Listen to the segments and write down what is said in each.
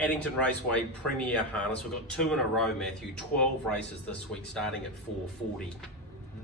Addington Raceway Premier Harness. We've got 2 in a row, Matthew. 12 races this week, starting at 4:40.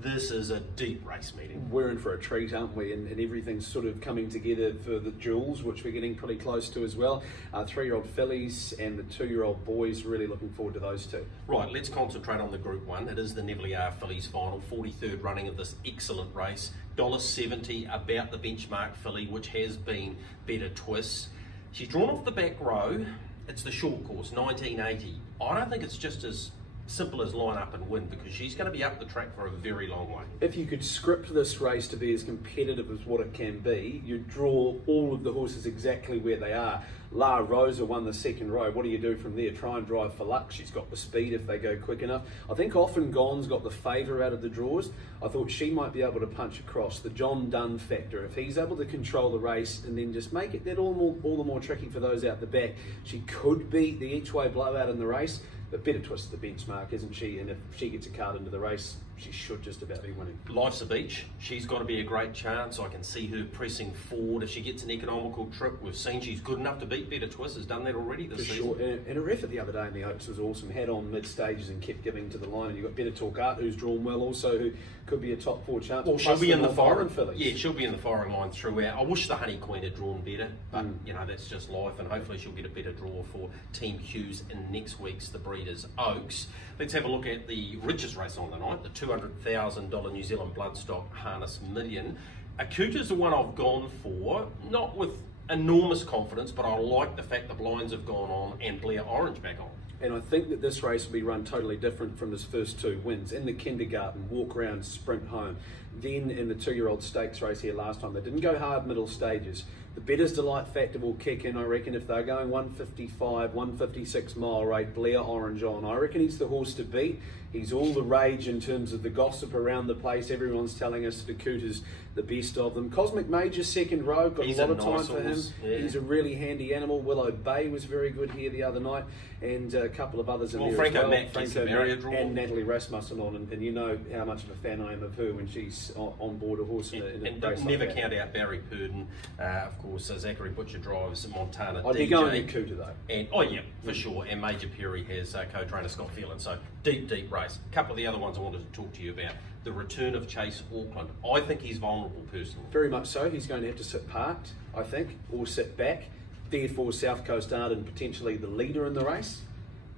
This is a deep race meeting. We're in for a treat, aren't we? And everything's sort of coming together for the jewels, which we're getting pretty close to as well. 3-year-old fillies and the 2-year-old boys, really looking forward to those two. Right, let's concentrate on the Group 1. It is the Neville Fillies final, 43rd running of this excellent race. $1.70 about the benchmark filly, which has been Better Twists. She's drawn off the back row. It's the short course, 1980. I don't think it's just as simple as line up and win, because she's going to be up the track for a very long way. If you could script this race to be as competitive as what it can be, you draw all of the horses exactly where they are. La Rosa won the second row. What do you do from there? Try and drive for luck. She's got the speed if they go quick enough. I think Often Gone's got the favour out of the draws. I thought she might be able to punch across. The John Dunn factor, if he's able to control the race and then just make it that all the more tricky for those out the back, she could beat the each-way blowout in the race. But Better Twist the benchmark, isn't she? And if she gets a card into the race, she should just about be winning. Life's a beach. She's got to be a great chance. I can see her pressing forward. If she gets an economical trip, we've seen she's good enough to beat Better Twist. Has done that already this season. For sure. And her effort the other day in the Oaks was awesome. Had on mid-stages and kept giving to the line. And you've got Better Talk Art, who's drawn well also, who could be a top 4 chance. Well, she'll be in the firing. Fillies. Yeah, she'll be in the firing line throughout. I wish the Honey Queen had drawn better, but you know, that's just life, and hopefully she'll get a better draw for Team Hughes in next week's The Breeders' Oaks. Let's have a look at the richest race on the night, the $200,000 New Zealand Bloodstock Harness Million. Akuta's the one I've gone for, not with enormous confidence, but I like the fact the blinds have gone on and Blair Orange back on. And I think that this race will be run totally different from his first 2 wins. In the kindergarten, walk around, sprint home. Then in the 2-year-old stakes race here last time, they didn't go hard middle stages. The Better's Delight factor will kick in, I reckon, if they're going 155, 156 mile rate, Blair Orange on. I reckon he's the horse to beat. He's all the rage in terms of the gossip around the place. Everyone's telling us that Akuta's the best of them. Cosmic Major's second row, got He's a lot of a time nice for him. horse. Yeah. He's a really handy animal. Willow Bay was very good here the other night, and a couple of others in there Franco as well. Mack gets a barrier draw. And Natalie Rasmussen on, and you know how much of a fan I am of her when she's on board a horse in a and race like never that. count out Barry Purdon, of course. Zachary Butcher drives Montana I'd DJ. be going to Akuta though. And oh yeah, for sure. And Major Perry has co-trainer Scott Phelan. So deep race. A couple of the other ones I wanted to talk to you about. The return of Chase Auckland. I think he's vulnerable personally. Very much so. He's going to have to sit parked, I think, or sit back. Therefore, South Coast Arden, potentially the leader in the race,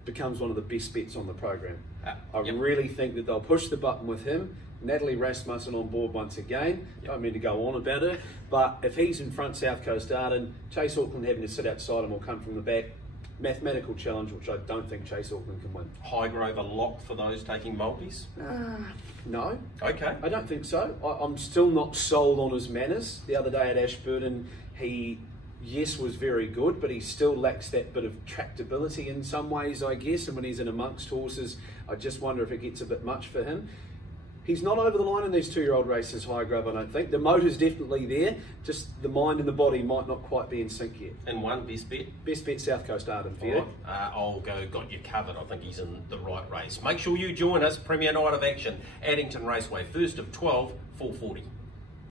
becomes one of the best bets on the program. I really think that they'll push the button with him. Natalie Rasmussen on board once again. Don't mean to go on about her, but if he's in front, South Coast Arden, Chase Auckland having to sit outside him or come from the back. Mathematical challenge, which I don't think Chase Auckland can win. Highgrove a lock for those taking multis? No. Okay. I don't think so. I'm still not sold on his manners. The other day at Ashburton, he, yes, was very good, but he still lacks that bit of tractability in some ways, I guess. And when he's in amongst horses, I just wonder if it gets a bit much for him. He's not over the line in these 2-year-old races, Highgrove, I don't think. The motor's definitely there, just the mind and the body might not quite be in sync yet. And one best bet? Best bet, South Coast Arden for you. Right. I'll go Got You Covered. I think he's in the right race. Make sure you join us, Premier Night of Action, Addington Raceway, first of 12, 4:40.